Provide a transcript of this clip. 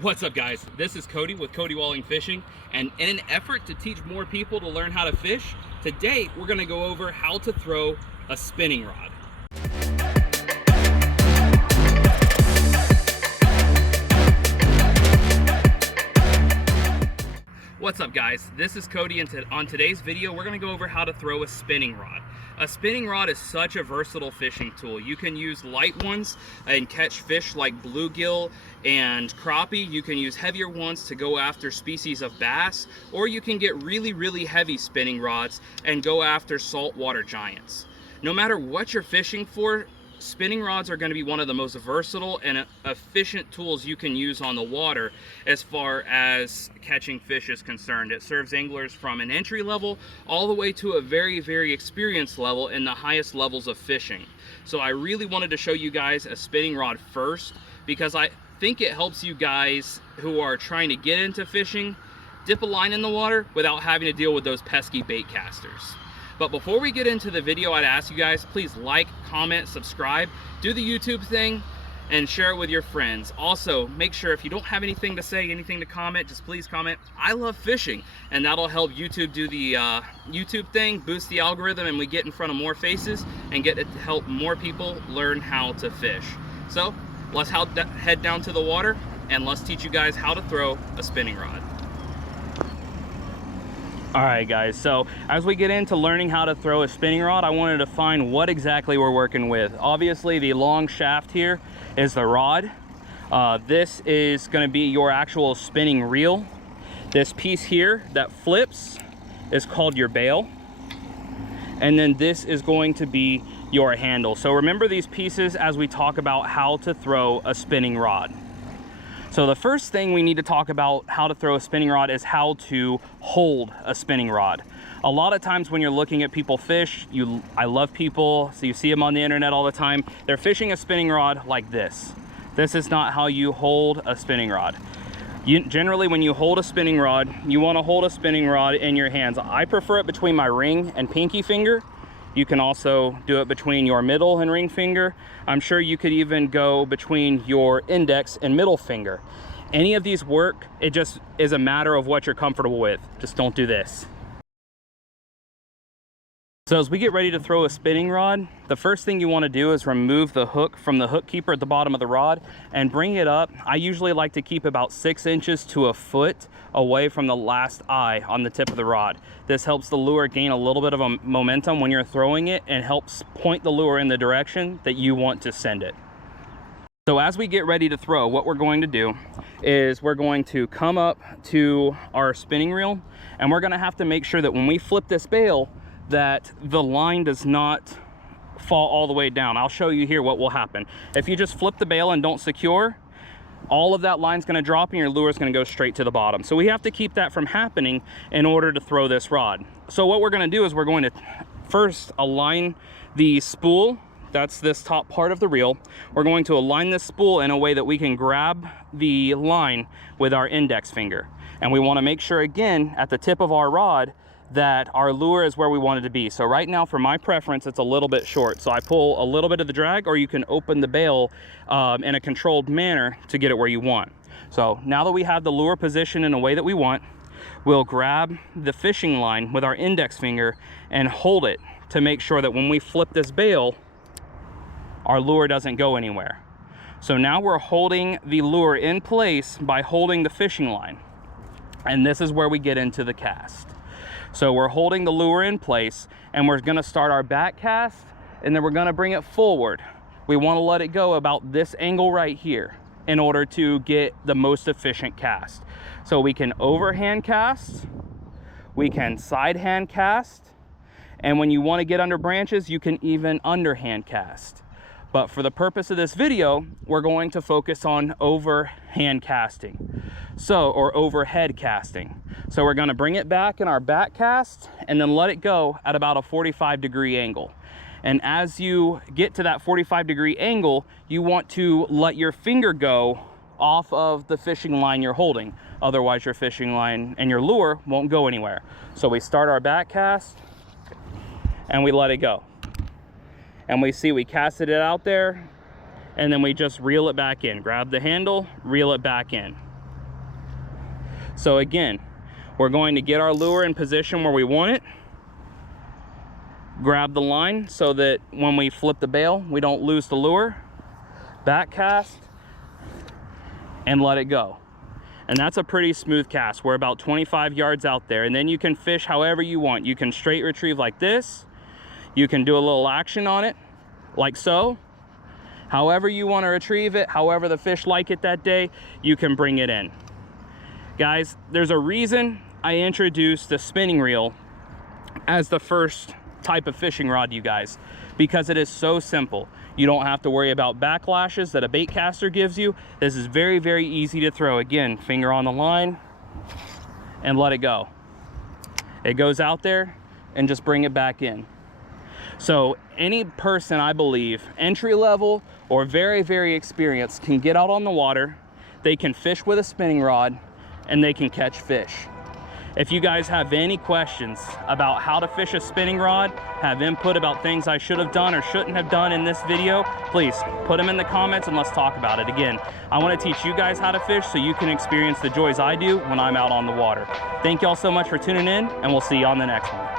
What's up, guys? This is Cody with Cody Fishing, and in an effort to teach more people to learn how to fish, today we're going to go over how to throw a spinning rod. What's up, guys? This is Cody, and on today's video we're going to go over how to throw a spinning rod. A spinning rod is such a versatile fishing tool. You can use light ones and catch fish like bluegill and crappie. You can use heavier ones to go after species of bass, or you can get really heavy spinning rods and go after saltwater giants. No matter what you're fishing for, spinning rods are going to be one of the most versatile and efficient tools you can use on the water as far as catching fish is concerned. It serves anglers from an entry level all the way to a very experienced level in the highest levels of fishing. So I really wanted to show you guys a spinning rod first, because I think it helps you guys who are trying to get into fishing dip a line in the water without having to deal with those pesky bait casters. But before we get into the video, I'd ask you guys, please like, comment, subscribe, do the YouTube thing, and share it with your friends. Also, make sure if you don't have anything to say, anything to comment, just please comment, "I love fishing," and that'll help YouTube do the YouTube thing, boost the algorithm, and we get in front of more faces and get to help more people learn how to fish. So let's head down to the water and let's teach you guys how to throw a spinning rod. Alright guys, so as we get into learning how to throw a spinning rod, I wanted to find what exactly we're working with. Obviously the long shaft here is the rod. This is going to be your actual spinning reel. This piece here that flips is called your bail. And then this is going to be your handle. So remember these pieces as we talk about how to throw a spinning rod. So the first thing we need to talk about how to throw a spinning rod is how to hold a spinning rod. A lot of times when you're looking at people fish, I love people, so you see them on the internet all the time. They're fishing a spinning rod like this. This is not how you hold a spinning rod. Generally, when you hold a spinning rod, you want to hold a spinning rod in your hands. I prefer it between my ring and pinky finger. You can also do it between your middle and ring finger. I'm sure you could even go between your index and middle finger. Any of these work. It just is a matter of what you're comfortable with. Just don't do this. So as we get ready to throw a spinning rod, the first thing you want to do is remove the hook from the hook keeper at the bottom of the rod and bring it up. I usually like to keep about 6 inches to a foot away from the last eye on the tip of the rod. This helps the lure gain a little bit of a momentum when you're throwing it and helps point the lure in the direction that you want to send it. So as we get ready to throw, what we're going to do is we're going to come up to our spinning reel, and we're going to have to make sure that when we flip this bail that the line does not fall all the way down. I'll show you here what will happen. If you just flip the bail and don't secure, all of that line's going to drop and your lure is going to go straight to the bottom. So we have to keep that from happening in order to throw this rod. So what we're going to do is we're going to first align the spool. That's this top part of the reel. We're going to align this spool in a way that we can grab the line with our index finger. And we want to make sure, again, at the tip of our rod, that our lure is where we want it to be. So right now, for my preference, it's a little bit short. So I pull a little bit of the drag, or you can open the bail in a controlled manner to get it where you want. So now that we have the lure positioned in a way that we want, we'll grab the fishing line with our index finger and hold it to make sure that when we flip this bail, our lure doesn't go anywhere. So now we're holding the lure in place by holding the fishing line. And this is where we get into the cast. So we're holding the lure in place, and we're going to start our back cast, and then we're going to bring it forward. We want to let it go about this angle right here in order to get the most efficient cast. So we can overhand cast, we can side hand cast, and when you want to get under branches, you can even underhand cast. But for the purpose of this video, we're going to focus on overhand casting, or overhead casting. So we're going to bring it back in our back cast and then let it go at about a 45-degree angle. And as you get to that 45-degree angle, you want to let your finger go off of the fishing line you're holding. Otherwise, your fishing line and your lure won't go anywhere. So we start our back cast and we let it go. And we see we casted it out there, and then we just reel it back in. Grab the handle, reel it back in. So again, we're going to get our lure in position where we want it, grab the line so that when we flip the bail, we don't lose the lure, back cast, and let it go. And that's a pretty smooth cast. We're about 25 yards out there, and then you can fish however you want. You can straight retrieve like this. You can do a little action on it, like so. However you want to retrieve it, however the fish like it that day, you can bring it in. Guys, there's a reason I introduced the spinning reel as the first type of fishing rod to you guys, because it is so simple. You don't have to worry about backlashes that a bait caster gives you. This is very, very easy to throw. Again, finger on the line and let it go. It goes out there and just bring it back in. So any person, I believe, entry level or very, very experienced, can get out on the water, they can fish with a spinning rod, and they can catch fish. If you guys have any questions about how to fish a spinning rod, have input about things I should have done or shouldn't have done in this video, please put them in the comments and let's talk about it. Again, I want to teach you guys how to fish so you can experience the joys I do when I'm out on the water. Thank y'all so much for tuning in, and we'll see you on the next one.